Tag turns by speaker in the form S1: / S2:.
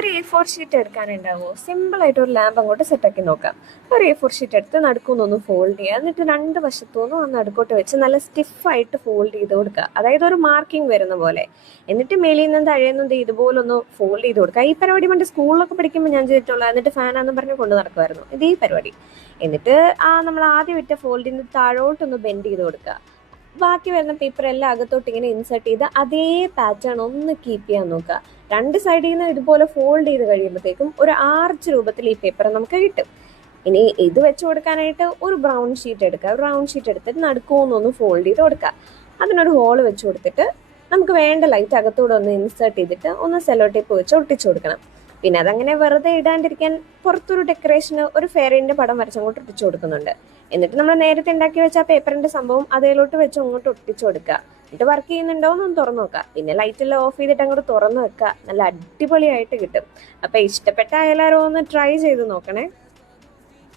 S1: ഒരു A four sheet എടുക്കാനുണ്ടാവുമോ സിമ്പിളായിട്ട് ഒരു ലാമ്പ് അങ്ങോട്ട് സെറ്റാക്കി നോക്കാം. ഒരു എ ഫോർ ഷീറ്റ് എടുത്ത് നടുക്കൊന്നൊന്ന് ഫോൾഡ് ചെയ്യുക. എന്നിട്ട് രണ്ട് വശത്തുനിന്നും ആ നടുക്കോട്ട് വെച്ച് നല്ല സ്റ്റിഫായിട്ട് ഫോൾഡ് ചെയ്ത് കൊടുക്കുക. അതായത് ഒരു മാർക്കിംഗ് വരുന്ന പോലെ. എന്നിട്ട് മേലിൽ നിന്നും തഴയുന്നത് ഇതുപോലൊന്ന് ഫോൾഡ് ചെയ്ത് കൊടുക്കുക. ഈ പരിപാടി പണ്ട് സ്കൂളിലൊക്കെ പഠിക്കുമ്പോൾ ഞാൻ ചെയ്തിട്ടുള്ള എന്നിട്ട് ഫാനാന്ന് പറഞ്ഞ് കൊണ്ടു നടക്കുമായിരുന്നു. ഇത് ഈ പരിപാടി. എന്നിട്ട് ആ നമ്മൾ ആദ്യം ഇട്ട നിന്ന് താഴോട്ടൊന്ന് ബെൻഡ് ചെയ്ത് കൊടുക്കുക. ബാക്കി വരുന്ന പേപ്പർ എല്ലാം അകത്തോട്ട് ഇങ്ങനെ ഇൻസേർട്ട് ചെയ്ത് അതേ പാറ്റേൺ ഒന്ന് കീപ്പ് ചെയ്യാൻ നോക്കുക. രണ്ട് സൈഡിൽ നിന്ന് ഇതുപോലെ ഫോൾഡ് ചെയ്ത് കഴിയുമ്പോഴത്തേക്കും ഒരു ആർച്ച് രൂപത്തിൽ ഈ പേപ്പർ നമുക്ക് കിട്ടും. ഇനി ഇത് വെച്ച് കൊടുക്കാനായിട്ട് ഒരു ബ്രൗൺ ഷീറ്റ് എടുക്കുക. ബ്രൗൺ ഷീറ്റ് എടുത്തിട്ട് നടുക്കൂന്നൊന്ന് ഫോൾഡ് ചെയ്ത് കൊടുക്കുക. അതിനൊരു ഹോൾ വെച്ച് കൊടുത്തിട്ട് നമുക്ക് വേണ്ട ലൈറ്റ് അകത്തൂടെ ഒന്ന് ഇൻസേർട്ട് ചെയ്തിട്ട് ഒന്ന് സെലോ ടേപ്പ് വെച്ച് ഒട്ടിച്ചു കൊടുക്കണം. പിന്നെ അതങ്ങനെ വെറുതെ ഇടാണ്ടിരിക്കാൻ പുറത്തൊരു ഡെക്കറേഷന് ഒരു ഫെയറിന്റെ പടം വരച്ചങ്ങോട്ട് ഒട്ടിച്ചു കൊടുക്കുന്നുണ്ട്. എന്നിട്ട് നമ്മൾ നേരത്തെ ഉണ്ടാക്കി വെച്ച ആ പേപ്പറിന്റെ സംഭവം അതിലോട്ട് വെച്ച് അങ്ങോട്ട് ഒട്ടിച്ചു കൊടുക്കുക. എന്നിട്ട് വർക്ക് ചെയ്യുന്നുണ്ടോ എന്നൊന്ന് തുറന്നു നോക്കുക പിന്നെ ലൈറ്റ് എല്ലാം ഓഫ് ചെയ്തിട്ട് അങ്ങോട്ട് തുറന്നു വെക്കുക നല്ല അടിപൊളിയായിട്ട് കിട്ടും. അപ്പൊ ഇഷ്ടപ്പെട്ട എല്ലാവരും ഒന്ന് ട്രൈ ചെയ്ത് നോക്കണേ.